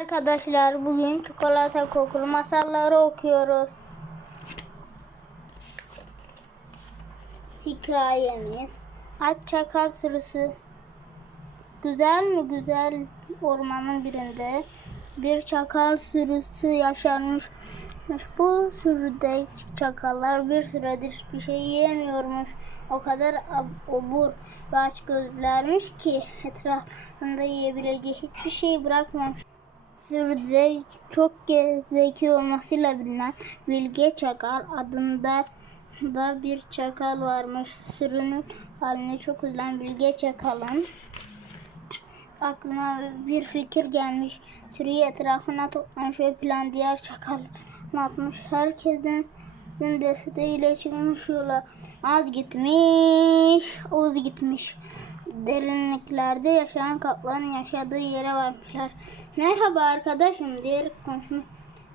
Arkadaşlar bugün çikolata kokulu masalları okuyoruz. Hikayemiz Aç çakal sürüsü. Güzel mi güzel ormanın birinde bir çakal sürüsü yaşarmış. Bu sürüde çakallar bir süredir bir şey yiyemiyormuş. O kadar obur ve aç gözlermiş ki etrafında yiyebileceği hiçbir şey bırakmamış. Sürüde çok zeki olmasıyla bilinen Bilge Çakal adında da bir çakal varmış. Sürünün haline çok üzülen Bilge Çakal'ın aklına bir fikir gelmiş. Sürüyü etrafına toplamış ve plan diğer çakal atmış. Herkesin desteğiyle çıkmış yola. Az gitmiş, uz gitmiş. Derinliklerde yaşayan kaplanın yaşadığı yere varmışlar. Merhaba arkadaşım diye konuşmuş.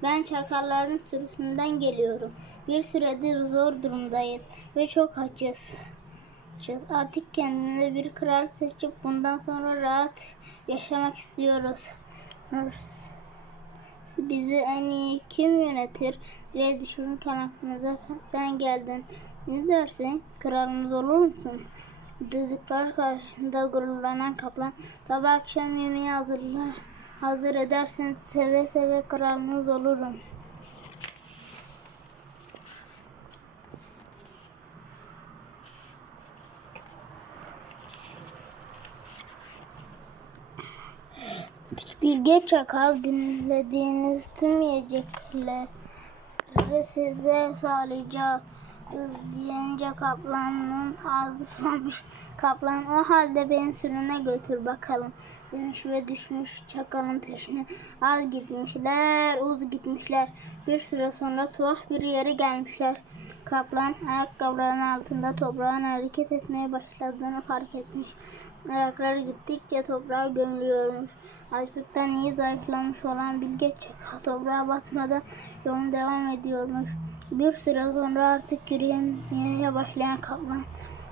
Ben çakalların sürüsünden geliyorum. Bir süredir zor durumdayız ve çok. Açız. Artık kendimize bir kral seçip bundan sonra rahat yaşamak istiyoruz. Bizi en iyi kim yönetir diye düşünürken aklımıza sen geldin. Ne dersin? Kralımız olur musun? Düdükler karşısında gururlanan kaplan sabah akşam yemeği hazırla, hazır edersen seve seve kralınız olurum. Bilge Çakal dinlediğiniz tüm yiyecekleri size sağlayacağız diyince kaplanın ağzı sulanmış. Kaplan o halde beni sürüne götür bakalım demiş ve düşmüş çakalın peşine. Az gitmişler, uz gitmişler. Bir süre sonra tuhaf bir yere gelmişler. Kaplan ayakkabılarının altında toprağın hareket etmeye başladığını fark etmiş. Ayakları gittikçe toprağa gömülüyormuş. Açlıktan iyi zayıflamış olan Bilge Çakal toprağa batmadan yoluna devam ediyormuş. Bir süre sonra artık yürüyemeye başlayan kaplan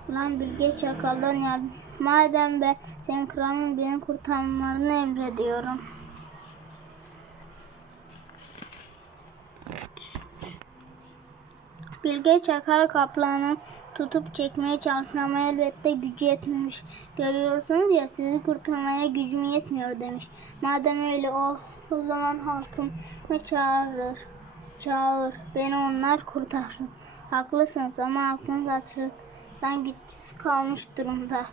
lan Bilge Çakal'dan yardım. Madem ben senin kralın beni kurtarmalarını emrediyorum. Bilge Çakal kaplanı tutup çekmeye çalışmama elbette gücü yetmemiş. Görüyorsunuz ya sizi kurtarmaya gücüm yetmiyor demiş. Madem öyle o, o zaman halkımı çağırır. Çağır. Beni onlar kurtarsın. Haklısınız ama halkınız açlıktan güçsüz kalmış durumda.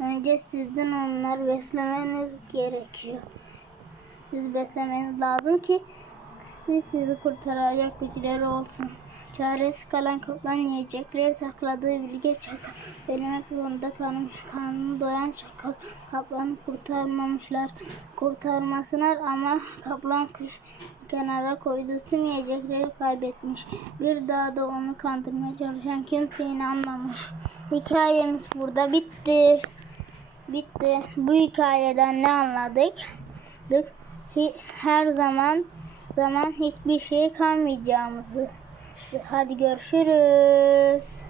Önce sizden onları beslemeniz gerekiyor. Siz beslemeniz lazım ki siz sizi kurtaracak güçleri olsun. Çaresiz kalan kaplan yiyecekleri sakladığı bilge çakal. Denemek zorunda kalmış karnını doyan çakal. Kaplanı kurtarmamışlar. Kurtarmasınlar ama kaplan kış kenara koyduğu tüm yiyecekleri kaybetmiş. Bir daha da onu kandırmaya çalışan kimse inanmamış. Hikayemiz burada bitti. Bitti. Bu hikayeden ne anladık? Her zaman zaman hiçbir şey kalmayacağımızı. Hadi görüşürüz.